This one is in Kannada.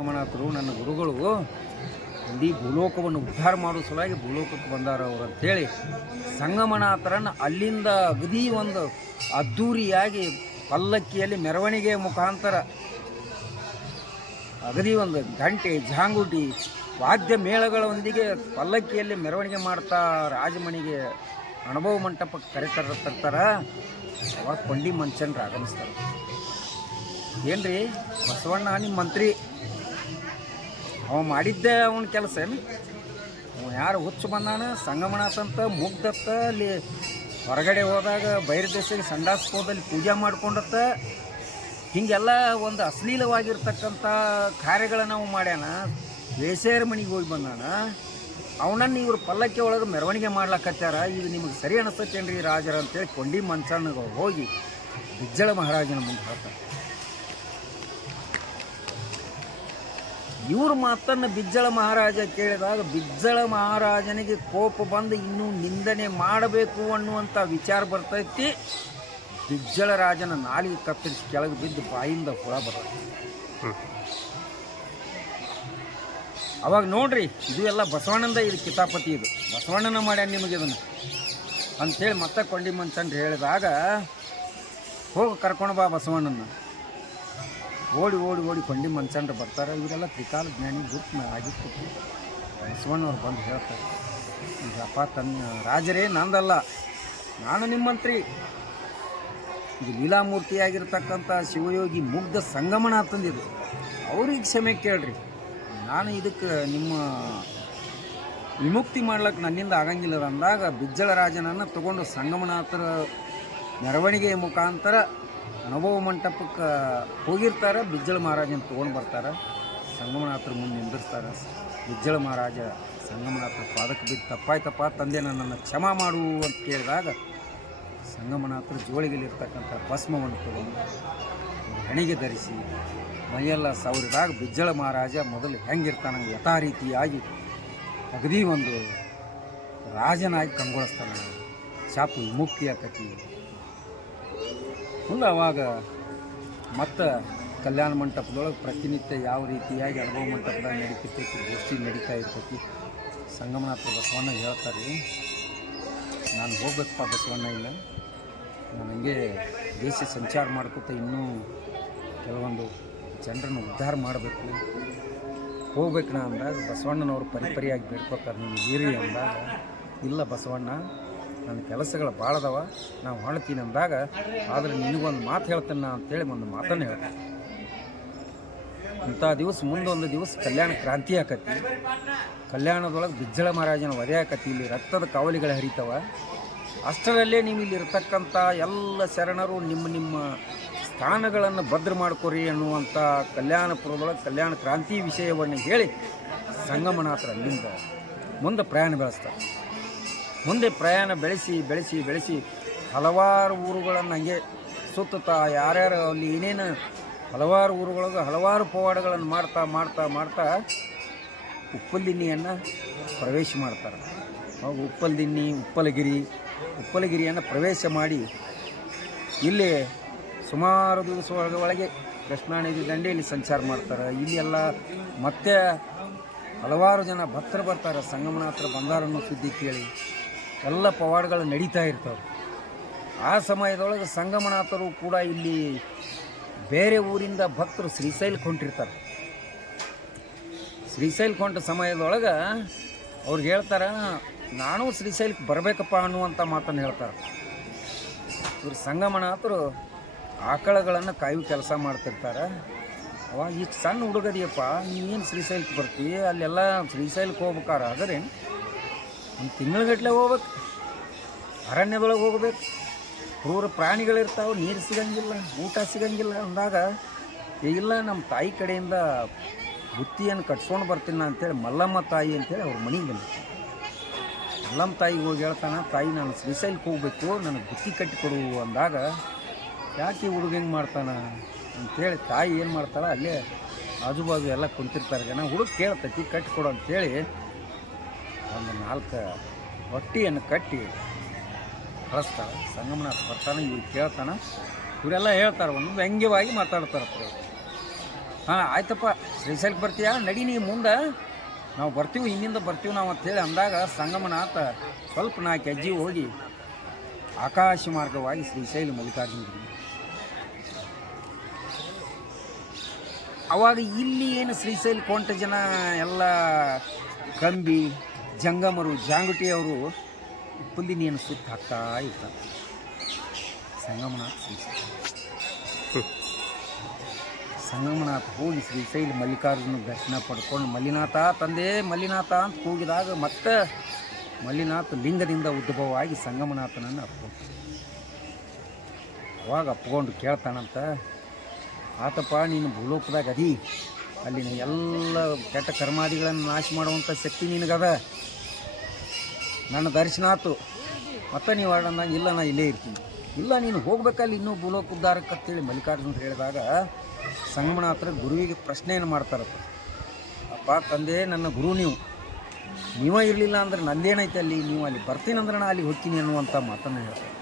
ರಮಣಾಥರು ನನ್ನ ಗುರುಗಳು ಇಡೀ ಭೂಲೋಕವನ್ನು ಉದ್ಧಾರ ಮಾಡೋ ಸಲುವಾಗಿ ಭೂಲೋಕಕ್ಕೆ ಬಂದಾರ ಅವರು ಅಂಥೇಳಿ ಸಂಗಮನಾಥರನ್ನು ಅಲ್ಲಿಂದ ಅಗದಿ ಒಂದು ಅದ್ಧೂರಿಯಾಗಿ ಪಲ್ಲಕ್ಕಿಯಲ್ಲಿ ಮೆರವಣಿಗೆ ಮುಖಾಂತರ ಅಗದಿ ಒಂದು ಗಂಟೆ ಜಾಂಗುಟಿ ವಾದ್ಯ ಮೇಳಗಳೊಂದಿಗೆ ಪಲ್ಲಕ್ಕಿಯಲ್ಲಿ ಮೆರವಣಿಗೆ ಮಾಡ್ತಾ ರಾಜಮಣಿಗೆ ಅನುಭವ ಮಂಟಪಕ್ಕೆ ಕರೆತರ ತರ್ತಾರ. ಅವಾಗ ಕೊಂಡಿ ಮಂಚನ್ರು ಆಗಮಿಸ್ತಾರೆ. ಏನ್ರಿ ಬಸವಣ್ಣ ನಿಮ್ಮ ಮಂತ್ರಿ? ಅವ ಮಾಡಿದ್ದೆ ಅವನ ಕೆಲಸ ಏನು? ಅವ ಯಾರು ಹುಚ್ಚು ಬಂದಾನ, ಸಂಗಮನಾಥಂತ ಮುಗ್ದತ್ತ ಅಲ್ಲಿ ಹೊರಗಡೆ ಹೋದಾಗ ಬೈರ ದೇಶಕ್ಕೆ ಸಂಡಾಸ್ಕೋದಲ್ಲಿ ಪೂಜೆ ಮಾಡ್ಕೊಂಡತ್ತ. ಹೀಗೆಲ್ಲ ಒಂದು ಅಶ್ಲೀಲವಾಗಿರ್ತಕ್ಕಂಥ ಕಾರ್ಯಗಳನ್ನು ನಾವು ಮಾಡ್ಯಾನ. ಬೇಸೇರ ಮನೆಗೆ ಹೋಗಿ ಬಂದಾನ. ಅವನನ್ನು ಇವರು ಪಲ್ಲಕ್ಕಿ ಒಳಗೆ ಮೆರವಣಿಗೆ ಮಾಡ್ಲಕ್ಕತ್ತಾರ ಇದು ನಿಮಗೆ ಸರಿ ಅನಿಸ್ತೇನ್ರಿ ರಾಜರ ಅಂತೇಳಿ ಕೊಂಡಿ ಮಂಚಣ್ಣಗೆ ಹೋಗಿ ಬಿಜ್ಜಳ ಮಹಾರಾಜನ ಮುಂದೆ ಹೇಳ್ತಾರೆ ಇವ್ರ ಮಾತನ್ನು ಬಿಜ್ಜಳ ಮಹಾರಾಜ ಕೇಳಿದಾಗ ಬಿಜ್ಜಳ ಮಹಾರಾಜನಿಗೆ ಕೋಪ ಬಂದು ಇನ್ನೂ ನಿಂದನೆ ಮಾಡಬೇಕು ಅನ್ನುವಂಥ ವಿಚಾರ ಬರ್ತೈತಿ. ಬಿಜ್ಜಳ ರಾಜನ ನಾಲಿಗೆ ಕತ್ತರಿಸಿ ಕೆಳಗೆ ಬಿದ್ದು ಬಾಯಿಂದ ಹುಳ ಬರ್ತೈತಿ. ಅವಾಗ ನೋಡ್ರಿ, ಇದು ಎಲ್ಲ ಬಸವಣ್ಣಂದ ಇದು ಕಿತಾಪತಿ ಇದು. ಬಸವಣ್ಣನ ಮಾಡ್ಯಾನ ನಿಮಗೆ ಇದನ್ನು. ಅಂಥೇಳಿ ಮತ್ತೆ ಕೊಂಡಿ ಮಂಚಂಡ್ರು ಹೇಳಿದಾಗ, ಹೋಗಿ ಕರ್ಕೊಂಡು ಬಾ ಬಸವಣ್ಣನ ಓಡಿ ಓಡಿ ಓಡಿ ಕೊಂಡಿ ಮನ್ಸಂಡ್ರು ಬರ್ತಾರೆ. ಇವರೆಲ್ಲ ತ್ರಿಕಾಲ ಜ್ಞಾನಿ ಗುರುತು ಆಗಿತ್ತು. ಬಸವಣ್ಣವ್ರು ಬಂದು ಹೇಳ್ತಾರೆ. ಈಗಪ್ಪ ತನ್ನ ರಾಜರೇ ನಂದಲ್ಲ, ನಾನು ನಿಮ್ಮಂತ್ರಿ. ಇದು ಲೀಲಾಮೂರ್ತಿಯಾಗಿರ್ತಕ್ಕಂಥ ಶಿವಯೋಗಿ ಮುಗ್ಧ ಸಂಗಮನ ತಂದಿದ್ರು ಅವ್ರಿಗೆ ಕ್ಷಮೆ ಕೇಳ್ರಿ. ನಾನು ಇದಕ್ಕೆ ನಿಮ್ಮ ವಿಮುಕ್ತಿ ಮಾಡ್ಲಿಕ್ಕೆ ನನ್ನಿಂದ ಆಗಂಗಿಲ್ಲ. ಅಂದಾಗ ಬಿಜ್ಜಳ ರಾಜನನ್ನು ತಗೊಂಡು ಸಂಗಮನಾಥರ ಮೆರವಣಿಗೆಯ ಮುಖಾಂತರ ಅನುಭವ ಮಂಟಪಕ್ಕೆ ಹೋಗಿರ್ತಾರೆ, ಬಿಜ್ಜಳ ಮಹಾರಾಜನ ತೊಗೊಂಡು ಬರ್ತಾರೆ. ಸಂಗಮನಾಥರ ಮುಂದೆ ನಿಂದಿರ್ತಾರೆ. ಬಿಜ್ಜಳ ಮಹಾರಾಜ ಸಂಗಮನಾಥರ ಪಾದಕ್ಕೆ ಬಿದ್ದು ತಪ್ಪಾಯ್ತಪ್ಪ, ತಂದೆ ನನ್ನನ್ನು ಕ್ಷಮಾ ಮಾಡು ಅಂತ ಕೇಳಿದಾಗ ಸಂಗಮನಾಥರ ಜೋಳಿಗೆಲಿರ್ತಕ್ಕಂಥ ಭಸ್ಮವನ್ನು ತಗೊಂಡು ಹಣಿಗೆ ಧರಿಸಿ ಮೈಯೆಲ್ಲ ಸವರಿದಾಗ ಬಿಜ್ಜಳ ಮಹಾರಾಜ ಮೊದಲು ಹೆಂಗಿರ್ತಾನ ಯಥಾ ರೀತಿಯಾಗಿ ಅಗದಿ ಒಂದು ರಾಜನಾಗಿ ಕಂಗೊಳಿಸ್ತಾನೆ. ಶಾಪು ವಿಮುಕ್ತಿ ಆಕತಿ ಮುಂದೆ ಅವಾಗ ಮತ್ತು ಕಲ್ಯಾಣ ಮಂಟಪದೊಳಗೆ ಪ್ರತಿನಿತ್ಯ ಯಾವ ರೀತಿಯಾಗಿ ಅನುಭವ ಮಂಟಪದಾಗ ನಡೀತಿರ್ತೈತಿ ಗೋಷ್ಠಿ ನಡೀತಾ ಇರ್ತೈತಿ, ಸಂಗಮನಾಥ ಬಸವಣ್ಣ ಹೇಳ್ತಾರೆ. ನಾನು ಹೋಗ್ಬೇಕಪ್ಪ ಬಸವಣ್ಣ ಇಲ್ಲ. ನನಗೆ ದೇಶ ಸಂಚಾರ ಮಾಡ್ಕೊತ ಇನ್ನೂ ಕೆಲವೊಂದು ಜನರನ್ನು ಉದ್ಧಾರ ಮಾಡಬೇಕು. ಹೋಗ್ಬೇಕು ನಾ ಅಂದಾಗ ಬಸವಣ್ಣನವರು ಪರಿಪರಿಯಾಗಿ ಬೇಡ್ಕೋತಾರೆ ನೀನು ಇರಿ ಅಂದಾಗ, ಇಲ್ಲ ಬಸವಣ್ಣ ನನ್ನ ಕೆಲಸಗಳು ಭಾಳ ಅದಾವ. ನಾವು ಹೊಣತೀನಿ ಅಂದಾಗ ಆದರೆ ನಿನಗೊಂದು ಮಾತು ಹೇಳ್ತೇನೆ ನಾ ಅಂತೇಳಿ ಒಂದು ಮಾತನ್ನು ಹೇಳ್ತೇನೆ. ಇಂಥ ದಿವಸ ಮುಂದೊಂದು ದಿವಸ ಕಲ್ಯಾಣ ಕ್ರಾಂತಿ ಆಕತಿ. ಕಲ್ಯಾಣದೊಳಗೆ ಬಿಜ್ಜಳ ಮಹಾರಾಜನ ವಧೆ ಆಕತಿ. ಇಲ್ಲಿ ರಕ್ತದ ಕಾವಲಿಗಳು ಹರಿತವ. ಅಷ್ಟರಲ್ಲೇ ನೀವು ಇಲ್ಲಿ ಇರ್ತಕ್ಕಂಥ ಎಲ್ಲ ಶರಣರು ನಿಮ್ಮ ನಿಮ್ಮ ಸ್ಥಾನಗಳನ್ನು ಭದ್ರ ಮಾಡ್ಕೊರಿ ಅನ್ನುವಂಥ ಕಲ್ಯಾಣಪುರದೊಳಗೆ ಕಲ್ಯಾಣ ಕ್ರಾಂತಿ ವಿಷಯವನ್ನು ಹೇಳಿ ಸಂಗಮನಾಥರ ಅಲ್ಲಿಂದ ಮುಂದೆ ಪ್ರಯಾಣ ಬೆಳೆಸ್ತಾರೆ. ಮುಂದೆ ಪ್ರಯಾಣ ಬೆಳೆಸಿ ಬೆಳೆಸಿ ಬೆಳೆಸಿ ಹಲವಾರು ಊರುಗಳನ್ನು ಹಂಗೆ ಸುತ್ತುತ್ತಾ ಯಾರ್ಯಾರು ಅಲ್ಲಿ ಏನೇನು ಹಲವಾರು ಊರುಗಳಿಗೆ ಹಲವಾರು ಪವಾಡಗಳನ್ನು ಮಾಡ್ತಾ ಮಾಡ್ತಾ ಮಾಡ್ತಾ ಉಪ್ಪಲ್ದಿನ್ನಿಯನ್ನು ಪ್ರವೇಶ ಮಾಡ್ತಾರೆ. ಅವಾಗ ಉಪ್ಪಲ್ದಿನ್ನಿ ಉಪ್ಪಲಗಿರಿ, ಉಪ್ಪಲಗಿರಿಯನ್ನು ಪ್ರವೇಶ ಮಾಡಿ ಇಲ್ಲಿ ಸುಮಾರು ದಿವಸ ಒಳಗೆ ಕೃಷ್ಣಾ ನದಿ ದಂಡೆಯಲ್ಲಿ ಸಂಚಾರ ಮಾಡ್ತಾರೆ. ಇಲ್ಲಿ ಎಲ್ಲ ಮತ್ತೆ ಹಲವಾರು ಜನ ಭಕ್ತರು ಬರ್ತಾರೆ ಸಂಗಮನಾಥರ ಬಂಗಾರನ್ನು ಸುದ್ದಿ ಕೇಳಿ. ಎಲ್ಲ ಪವಾಡಗಳು ನಡೀತಾ ಇರ್ತವೆ. ಆ ಸಮಯದೊಳಗೆ ಸಂಗಮನಾಥರು ಕೂಡ ಇಲ್ಲಿ ಬೇರೆ ಊರಿಂದ ಭಕ್ತರು ಶ್ರೀಶೈಲ್ ಹೊಂಟಿರ್ತಾರೆ ಶ್ರೀಶೈಲ್ ಹೊಂಟ ಸಮಯದೊಳಗೆ ಅವ್ರಿಗೆ ಹೇಳ್ತಾರೆ, ನಾನು ಶ್ರೀಶೈಲಕ್ಕೆ ಬರಬೇಕಪ್ಪ ಅನ್ನುವಂಥ ಮಾತನ್ನು ಹೇಳ್ತಾರೆ. ಇವರು ಸಂಗಮನಾಥರು ಆಕಳಗಳನ್ನು ಕಾಯುವ ಕೆಲಸ ಮಾಡ್ತಿರ್ತಾರೆ. ಅವಾಗ ಇಷ್ಟು ಸಣ್ಣ ಹುಡುಗದಿಯಪ್ಪ, ನೀನು ಶ್ರೀಶೈಲಕ್ಕೆ ಬರ್ತೀವಿ ಅಲ್ಲೆಲ್ಲ ಶ್ರೀಶೈಲಕ್ಕೆ ಹೋಗ್ಬೇಕಾರೆ ಆದರೆ ಒಂದು ತಿಂಗಳಗಟ್ಟಲೆ ಹೋಗ್ಬೇಕು. ಅರಣ್ಯದೊಳಗೆ ಹೋಗ್ಬೇಕು. ಕ್ರೂರ ಪ್ರಾಣಿಗಳಿರ್ತಾವೆ, ನೀರು ಸಿಗಂಗಿಲ್ಲ, ಊಟ ಸಿಗಂಗಿಲ್ಲ ಅಂದಾಗ ಇಲ್ಲ ನಮ್ಮ ತಾಯಿ ಕಡೆಯಿಂದ ಬುತ್ತಿಯನ್ನು ಕಟ್ಸ್ಕೊಂಡು ಬರ್ತೀನಿ ಅಂತೇಳಿ ಮಲ್ಲಮ್ಮ ತಾಯಿ ಅಂತೇಳಿ ಅವ್ರ ಮನೆಗೆ ಬಂದ ಮಲ್ಲಮ್ಮ ತಾಯಿಗೆ ಹೋಗಿ ಹೇಳ್ತಾನೆ, ತಾಯಿ, ನಾನು ಶ್ರೀಶೈಲಕ್ಕೆ ಹೋಗಬೇಕು, ನನಗೆ ಬುತ್ತಿ ಕಟ್ಟಿಕೊಡು ಅಂದಾಗ, ಯಾಕೆ ಹುಡುಗ ಹೆಂಗೆ ಮಾಡ್ತಾನ? ಅಂತೇಳಿ ತಾಯಿ ಏನು ಮಾಡ್ತಾಳೆ, ಅಲ್ಲೇ ಆಜು ಬಾಜು ಎಲ್ಲ ಕುಂತಿರ್ತಾರೆ ಜನ, ಹುಡುಗ ಕೇಳ್ತೈತಿ ಕಟ್ಟಿಕೊಡು ಅಂತೇಳಿ ಒಂದು ನಾಲ್ಕು ರೊಟ್ಟಿಯನ್ನು ಕಟ್ಟಿ ಕಳಿಸ್ತಾರೆ ಸಂಗಮನಾಥ ಬರ್ತಾನೆ, ಇವ್ರು ಕೇಳ್ತಾನೆ. ಇವರೆಲ್ಲ ಹೇಳ್ತಾರೆ ಒಂದು ವ್ಯಂಗ್ಯವಾಗಿ ಮಾತಾಡ್ತಾರೆ ಹಾಂ, ಆಯ್ತಪ್ಪ ಶ್ರೀಶೈಲಕ್ಕೆ ಬರ್ತೀಯಾ? ನಡಿ ನೀ ಮುಂದೆ. ನಾವು ಬರ್ತೀವಿ, ಹಿಂದಿಂದ ಬರ್ತೀವಿ ನಾವು ಅಂತೇಳಿ ಅಂದಾಗ ಸಂಗಮನಾಥ ಸ್ವಲ್ಪ ನಾಲ್ಕು ಹೆಜ್ಜೆ ಹೋಗಿ ಆಕಾಶ ಮಾರ್ಗವಾಗಿ ಶ್ರೀಶೈಲ ಮಲ್ಲಿಕಾರ್ಜುನ ಅವಾಗ ಇಲ್ಲಿ ಏನು ಶ್ರೀಶೈಲ ಕೊಂಟ ಜನ ಎಲ್ಲ ಕಂಬಿ ಜಂಗಮರು, ಜಾಂಗುಟಿಯವರು ಪುಲ್ಲಿನಿಯನ್ನು ಸುತ್ತ ಹಾಕ್ತಾ ಇರ್ತಾರೆ ಸಂಗಮನಾಥ ಸಂಗಮನಾಥ್ ಹೋಗಿ ಶ್ರೀಶೈಲ ಮಲ್ಲಿಕಾರ್ಜುನ ದರ್ಶನ ಪಡ್ಕೊಂಡು ಮಲ್ಲಿನಾಥ ತಂದೆ ಮಲ್ಲಿನಾಥ ಅಂತ ಕೂಗಿದಾಗ ಮತ್ತೆ ಮಲ್ಲಿನಾಥ ಲಿಂಗದಿಂದ ಉದ್ಭವವಾಗಿ ಸಂಗಮನಾಥನನ್ನು ಅಪ್ಕೊಂಡು ಅವಾಗ ಅಪ್ಕೊಂಡು ಕೇಳ್ತಾನಂತ, ಆತಪ್ಪ ನೀನು ಭೂಲೋಕದಾಗ ಅದಿ. ಅಲ್ಲಿನ ಎಲ್ಲ ಕೆಟ್ಟ ಕರ್ಮಾದಿಗಳನ್ನು ನಾಶ ಮಾಡುವಂಥ ಶಕ್ತಿ ನಿನಗದ? ನನ್ನ ದರ್ಶನ ಆತು. ಮತ್ತೆ ನೀವು ಆಡಂದಾಗ ಇಲ್ಲ ನಾನು ಇಲ್ಲೇ ಇರ್ತೀನಿ. ಇಲ್ಲ, ನೀನು ಹೋಗ್ಬೇಕಲ್ಲಿ ಇನ್ನೂ ಭೂಲೋಕ ಉದ್ಧಾರಕ್ಕೆ ಅಂತೇಳಿ ಮಲ್ಲಿಕಾರ್ಜುನ ಹೇಳಿದಾಗ ಹತ್ರ ಗುರುವಿಗೆ ಪ್ರಶ್ನೆಯನ್ನು ಮಾಡ್ತಾರಪ್ಪ. ಅಪ್ಪ, ತಂದೆ, ನನ್ನ ಗುರು ನೀವು. ನೀವೇ ಇರಲಿಲ್ಲ ಅಂದ್ರೆ ನಂದೇನೈತೆ ಅಲ್ಲಿ? ನೀವು ಅಲ್ಲಿ ಬರ್ತೀನಿ ಅಂದ್ರೆ ನಾ ಅಲ್ಲಿ ಹೋಗ್ತೀನಿ ಅನ್ನುವಂಥ ಮಾತನ್ನು ಹೇಳ್ತಾರೆ.